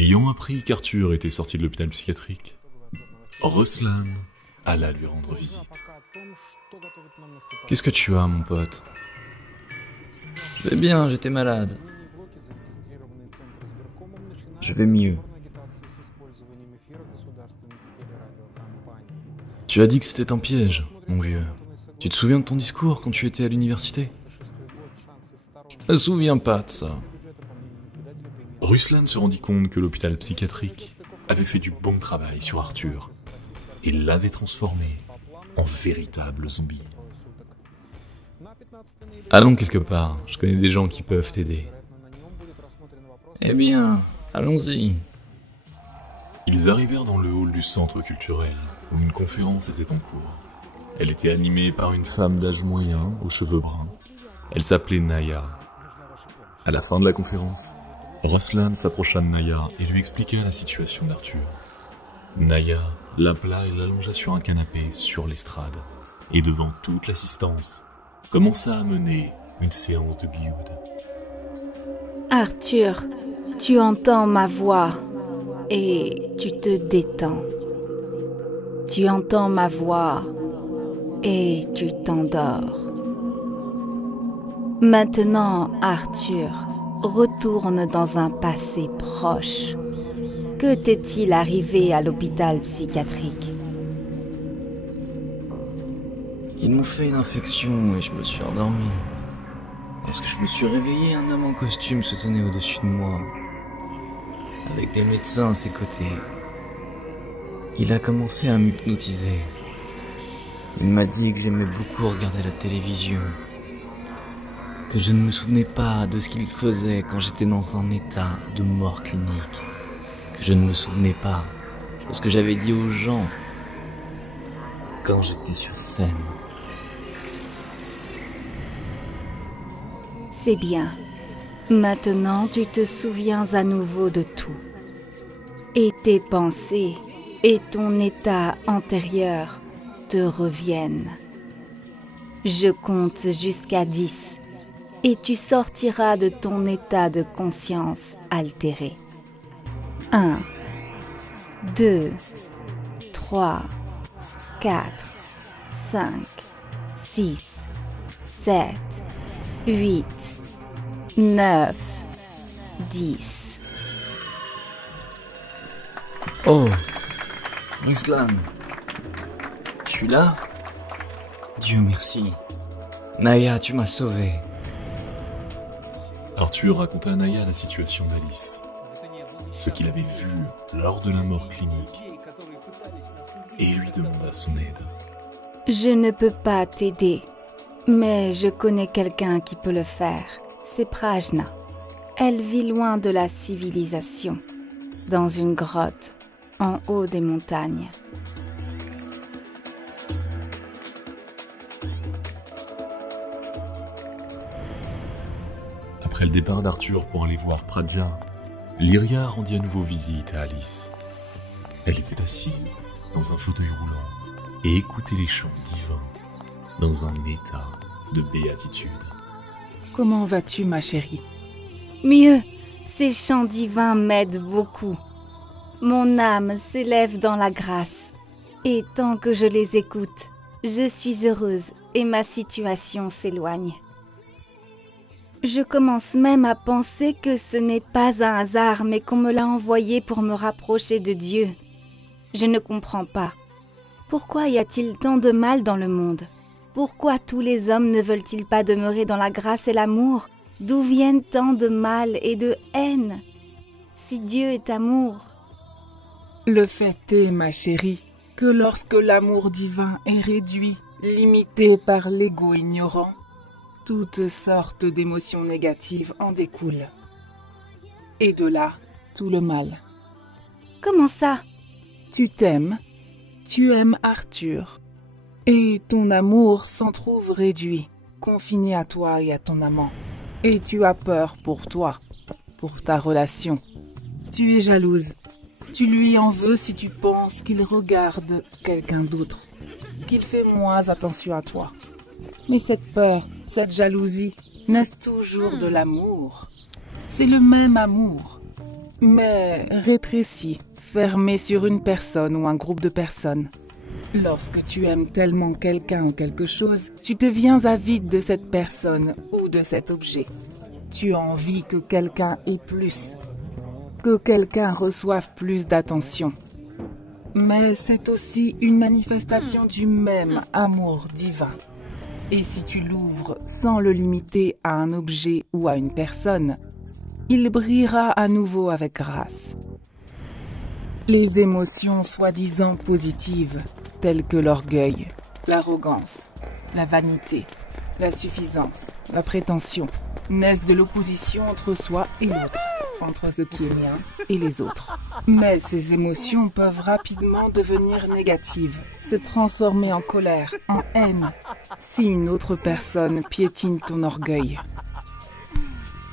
Ayant appris qu'Arthur était sorti de l'hôpital psychiatrique, Ruslan alla lui rendre visite. Qu'est-ce que tu as, mon pote? Je vais bien, j'étais malade. Je vais mieux. Tu as dit que c'était un piège, mon vieux. Tu te souviens de ton discours quand tu étais à l'université? Je me souviens pas de ça. Ruslan se rendit compte que l'hôpital psychiatrique avait fait du bon travail sur Arthur et l'avait transformé en véritable zombie. Allons quelque part, je connais des gens qui peuvent t'aider. Eh bien, allons-y. Ils arrivèrent dans le hall du centre culturel où une conférence était en cours. Elle était animée par une femme d'âge moyen aux cheveux bruns. Elle s'appelait Naya. À la fin de la conférence, Ruslan s'approcha de Naya et lui expliqua la situation d'Arthur. Naya l'appela et l'allongea sur un canapé sur l'estrade, et devant toute l'assistance, commença à mener une séance de bioud. Arthur, tu entends ma voix et tu te détends. Tu entends ma voix et tu t'endors. Maintenant, Arthur, retourne dans un passé proche. Que t'est-il arrivé à l'hôpital psychiatrique? Ils m'ont fait une infection et je me suis endormi. Lorsque je me suis réveillé, un homme en costume se tenait au-dessus de moi, avec des médecins à ses côtés. Il a commencé à m'hypnotiser. Il m'a dit que j'aimais beaucoup regarder la télévision, que je ne me souvenais pas de ce qu'il faisait quand j'étais dans un état de mort clinique, que je ne me souvenais pas de ce que j'avais dit aux gens quand j'étais sur scène. C'est bien. Maintenant, tu te souviens à nouveau de tout. Et tes pensées et ton état antérieur te reviennent. Je compte jusqu'à 10 et tu sortiras de ton état de conscience altéré. 1, 2, 3, 4, 5, 6, 7, 8, 9, 10. Oh, Ruslan, je suis là? Dieu merci. Naya, tu m'as sauvé. Arthur raconta à Naya la situation d'Alice, ce qu'il avait vu lors de la mort clinique, et lui demanda son aide. Je ne peux pas t'aider, mais je connais quelqu'un qui peut le faire. C'est Prajna. Elle vit loin de la civilisation, dans une grotte, en haut des montagnes. Après le départ d'Arthur pour aller voir Praja, Lyria rendit à nouveau visite à Alice. Elle était assise dans un fauteuil roulant et écoutait les chants divins dans un état de béatitude. Comment vas-tu, ma chérie? Mieux, ces chants divins m'aident beaucoup. Mon âme s'élève dans la grâce, et tant que je les écoute, je suis heureuse et ma situation s'éloigne. Je commence même à penser que ce n'est pas un hasard, mais qu'on me l'a envoyé pour me rapprocher de Dieu. Je ne comprends pas. Pourquoi y a-t-il tant de mal dans le monde? Pourquoi tous les hommes ne veulent-ils pas demeurer dans la grâce et l'amour? D'où viennent tant de mal et de haine? Si Dieu est amour. Le fait est, ma chérie, que lorsque l'amour divin est réduit, limité par l'ego ignorant, toutes sortes d'émotions négatives en découlent. Et de là, tout le mal. Comment ça? Tu t'aimes, tu aimes Arthur, et ton amour s'en trouve réduit, confiné à toi et à ton amant. Et tu as peur pour toi, pour ta relation. Tu es jalouse. Tu lui en veux si tu penses qu'il regarde quelqu'un d'autre, qu'il fait moins attention à toi. Mais cette peur, cette jalousie, naissent toujours de l'amour. C'est le même amour. mais rétréci, fermé sur une personne ou un groupe de personnes. Lorsque tu aimes tellement quelqu'un ou quelque chose, tu deviens avide de cette personne ou de cet objet. Tu as envie que quelqu'un ait plus, que quelqu'un reçoive plus d'attention. Mais c'est aussi une manifestation du même amour divin. Et si tu l'ouvres sans le limiter à un objet ou à une personne, il brillera à nouveau avec grâce. Les émotions soi-disant positives, telles que l'orgueil, l'arrogance, la vanité, la suffisance, la prétention, naissent de l'opposition entre soi et l'autre, entre ce qui est mien et les autres. Mais ces émotions peuvent rapidement devenir négatives, se transformer en colère, en haine, si une autre personne piétine ton orgueil.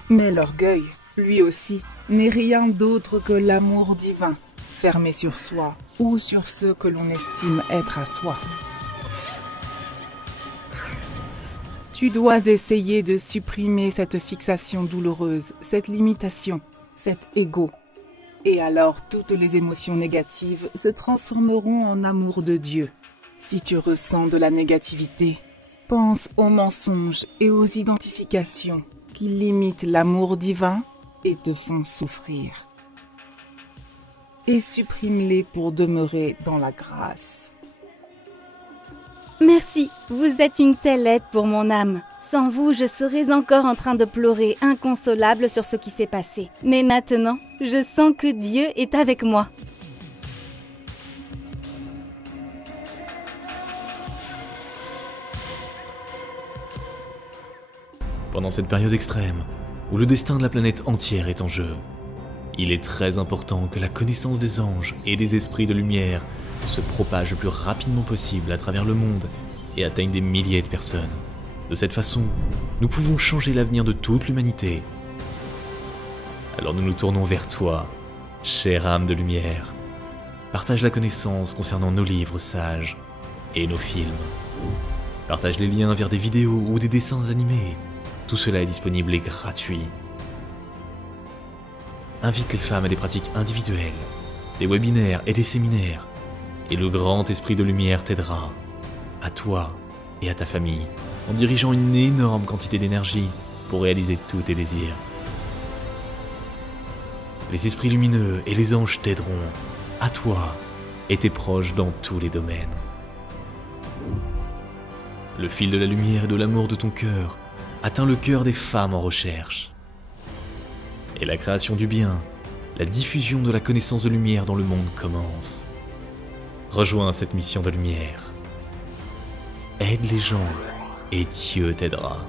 Mais l'orgueil, lui aussi, n'est rien d'autre que l'amour divin, fermé sur soi ou sur ceux que l'on estime être à soi. Tu dois essayer de supprimer cette fixation douloureuse, cette limitation, cet ego. Et alors toutes les émotions négatives se transformeront en amour de Dieu. Si tu ressens de la négativité, pense aux mensonges et aux identifications qui limitent l'amour divin et te font souffrir. Et supprime-les pour demeurer dans la grâce. Merci, vous êtes une telle aide pour mon âme. Sans vous, je serais encore en train de pleurer inconsolable sur ce qui s'est passé. Mais maintenant, je sens que Dieu est avec moi. Pendant cette période extrême, où le destin de la planète entière est en jeu, il est très important que la connaissance des anges et des esprits de lumière se propage le plus rapidement possible à travers le monde et atteigne des milliers de personnes. De cette façon, nous pouvons changer l'avenir de toute l'humanité. Alors nous nous tournons vers toi, chère âme de lumière. Partage la connaissance concernant nos livres sages et nos films. Partage les liens vers des vidéos ou des dessins animés. Tout cela est disponible et gratuit. Invite les femmes à des pratiques individuelles, des webinaires et des séminaires. Et le grand esprit de lumière t'aidera, à toi et à ta famille, en dirigeant une énorme quantité d'énergie pour réaliser tous tes désirs. Les esprits lumineux et les anges t'aideront, à toi et tes proches dans tous les domaines. Le fil de la lumière et de l'amour de ton cœur atteint le cœur des femmes en recherche. Et la création du bien, la diffusion de la connaissance de lumière dans le monde commence. Rejoins cette mission de lumière. Aide les gens et Dieu t'aidera.